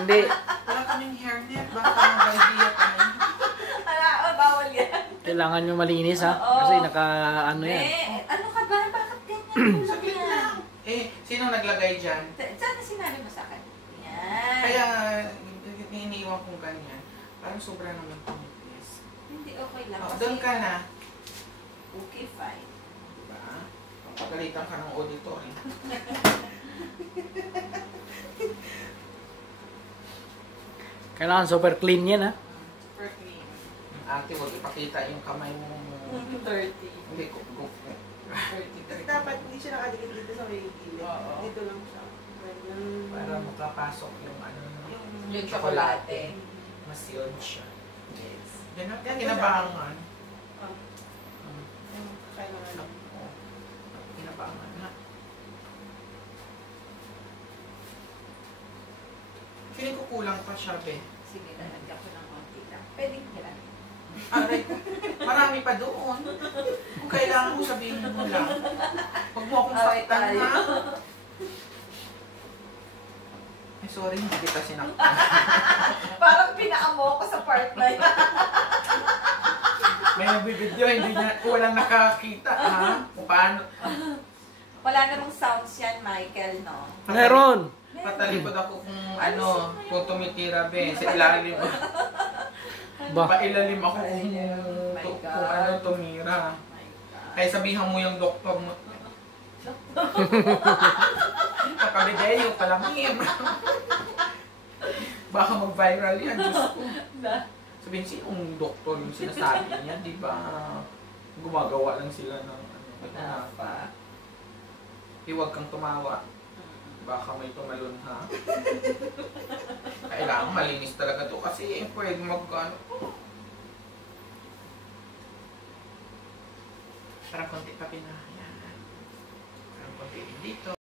Hindi. Wala kaming hairnet. Baka mag-idea tayo. Bawal yan. Kailangan nyo malinis ha. Oo. Kasi naka ano yan. Ano ka ba? Bakit ganyan? Saglit lang. Sino naglagay dyan? Saan na sinabi mo sa akin? Yan. Kaya, iniiwan kong ganyan. Parang sobra naman tumitis. Hindi okay lang. Doon ka na. Okay, fine. Diba? Pagalitan ka ng auditory. Kailangan super clean yan ha. Super clean. Ate, huwag ipakita yung kamay mo. 30. Hindi ko. 30. Dapat hindi siya nakadikit dito sa may gilid. Oo. Dito lang siya. Para makapasok yung ano. Yung chocolate. Mas yun siya. Yes. Ganun ka, kinabangan. Kailangan. Kinabangan ha. Feeling ko kulang pa siya, be. Sige, lalagyan ko ng konti lang. Pwedeng hirap. Aray ko. Marami pa doon. Kung kailangan mo sabihin mo lang. Huwag mo akong Away saktan tayo. ha. Ay, sorry, hindi kita sinaktan. Parang pinaamo ko sa part na yun. May nabibidyo, hindi na, walang nakakita ha. Kung paano. Wala namang sounds yan, Michael, no? Meron. Patalikod ako kung ano, kung tumitira, be. Sa ilalim. Ba? Pailalim ako kung, My kung God. ano tumira. Oh my God. Kaya sabihan mo yung doktor mo. Nakabideyo, kalamim. Baka mag-viral yan, Diyos ko. Sabihin, sinong doktor yung sinasabi niya? Di ba gumagawa lang sila ng ano. Pa. Huwag kang tumawa. Baka may tumalon ha. Kailangan malinis talaga to kasi pwede mag-ano. Parang konti pa pinahaya. Parang konti dito.